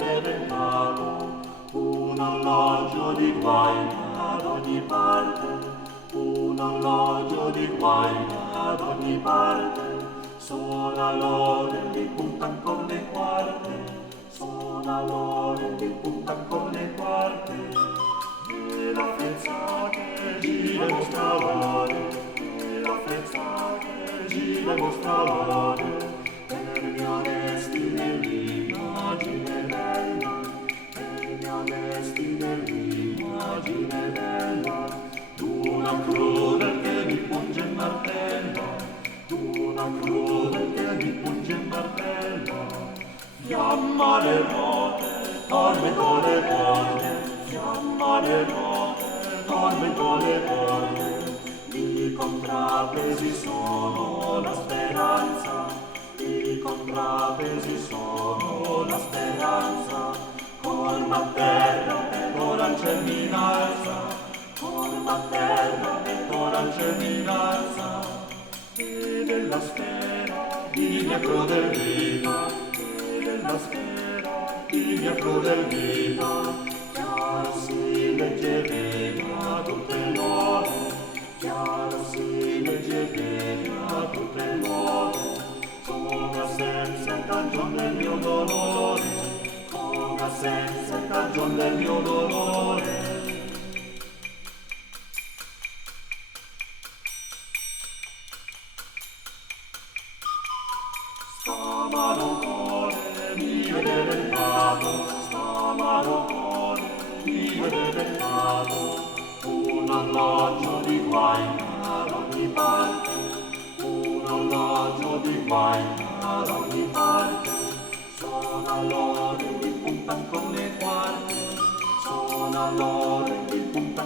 del lago, un orologio di guaina ad ogni parte, un orologio di guaina ad ogni parte, suona l'ora di punta ancora le quarte, suona l'ora di punta ancora le quarte, e la frezza che gira e mostra l'ore, e la frezza che gira e mostra l'ore, per gli onesti nell'immagine bella, per gli onesti nell'immagine bella, d'una crudel che mi punge in martella, d'una crudel che mi punge in martella, fiamma le ruote, tormento le porte, fiamma le ruote, tormento le porte, i contrappesi sono la speranza, i contrappesi sono la speranza, colma a terra ed ora il ciel mi innalza, colma a terra ed ora il ciel mi innalza, e della sfera di mia crudel vita, e della sfera di mia crudel vita, chiaro si leggevega tutte l'ore, chiaro si leggevega tutte l'ore, come senza il cagion del mio dolore, come senza il cagion del mio dolore. Stamalo cuore mio ed è dettato, stamalo cuore mio ed è dettato, un orologio di guaina ad ogni parte, un orologio di guaina ad ogni parte, suona l'ora di punta con le quarte, suona l'ora di punta